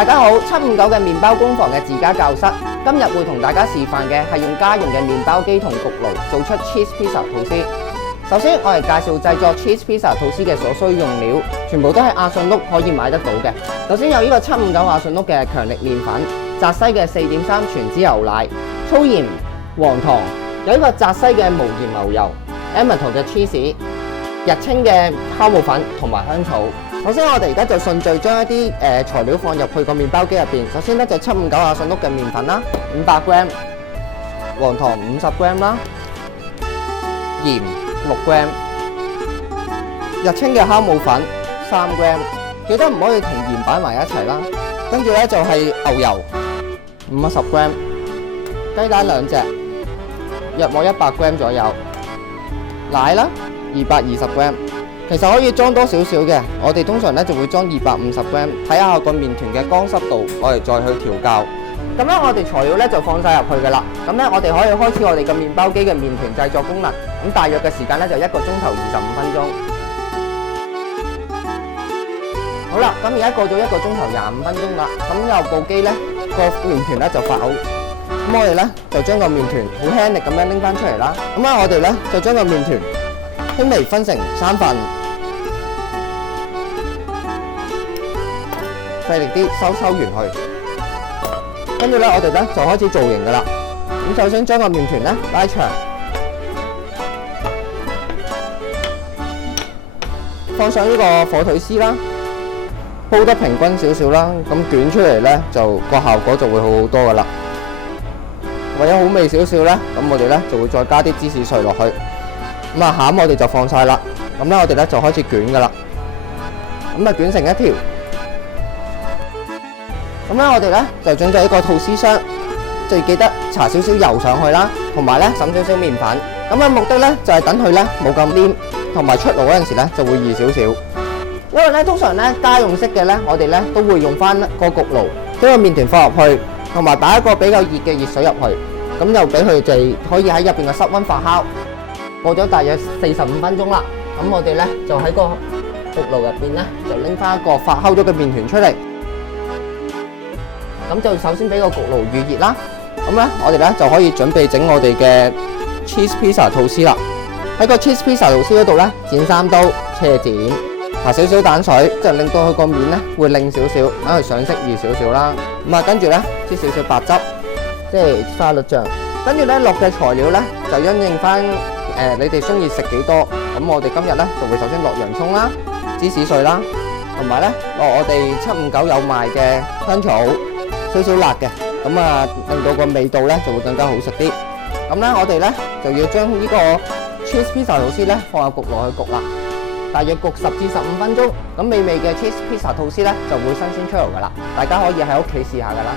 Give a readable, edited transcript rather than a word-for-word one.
大家好，759嘅麵包工房嘅自家教室，今日會同大家示範嘅係用家用嘅麵包機同焗爐做出 cheese pizza 吐司。首先，我哋介紹製作 cheese pizza 吐司嘅所需用料，全部都係阿信屋可以買得到嘅。首先有呢個759阿信屋嘅強力麵粉，澤西嘅4.3全脂牛奶、粗鹽、黃糖，有呢個澤西嘅無鹽牛油、Amato 嘅 cheese、日清嘅酵母粉同埋香草。首先我哋而家就順序將一啲材料放入去個麵包機入邊。首先咧就759阿信屋嘅麵粉啦，500 gram， 黃糖50 gram 啦，鹽6 gram， 日清嘅酵母粉3 gram， 記得唔可以同鹽擺埋一齊啦。跟住咧就係牛油50 gram， 雞蛋2隻，約莫100 gram 左右，奶啦220 gram。其實可以裝多少少嘅，我哋通常咧就會裝250 gram， 睇下個麵團嘅乾濕度，我哋再去調校。咁咧我哋材料咧就放晒入去㗎啦。咁咧我哋可以開始我哋嘅麵包機嘅麵團製作功能。咁大約嘅時間咧就1個鐘頭25分鐘。好啦，咁而家過咗1個鐘頭25分鐘啦。咁由部機咧個麵團咧就發好。咁我哋咧就將個麵團好輕力咁樣拎翻出嚟啦。咁啊我哋咧就將個麵團輕微分成3份。細力啲收完去，跟住咧，我哋咧就開始造型噶啦。咁首先將個麵團咧拉長，放上呢個火腿絲啦，鋪得平均少少啦。咁捲出嚟咧就個效果就會好好多噶啦。為咗好味少少咧，咁我哋咧就會再加啲芝士碎落去。咁啊餡我哋就放晒啦。咁咧我哋咧就開始捲噶啦。咁啊捲成一條。咁咧，我哋咧就準備一個吐司箱，就記得搽少少油上去啦，同埋咧揼少少麵粉。咁嘅目的咧就係等佢咧冇咁黏，同埋出爐嗰陣時咧就會易少少。因為咧通常咧家用式嘅咧，我哋咧都會用翻個焗爐，將個麵團放入去，同埋打一個比較熱嘅熱水入去，咁就俾佢哋可以喺入邊嘅室溫發酵。過咗大約45分鐘啦，咁我哋咧就喺個焗爐入邊咧就拎翻一個發酵咗嘅麵團出嚟。咁就首先俾個焗爐預熱啦，咁咧我哋咧就可以準備整我哋嘅 cheese pizza 吐司啦。喺個 cheese pizza 吐司嗰度咧剪3刀，斜剪，搽少少蛋水，就令到佢個面咧會靚少少，等佢上色易少少啦。咁啊跟住咧擠少少白汁，即係沙律醬。跟住咧落嘅材料咧就因應翻你哋中意食幾多。咁我哋今日咧就會首先落洋葱啦、芝士碎啦，同埋咧落我哋759有賣嘅香草。少少辣嘅，咁啊令到個味道咧就會更加好食啲。咁咧我哋咧就要將呢個 cheese pizza 吐司咧放入焗爐去焗啦，大約焗10至15分鐘。咁美味嘅 cheese pizza 吐司咧就會新鮮出爐噶啦，大家可以喺屋企試下噶啦。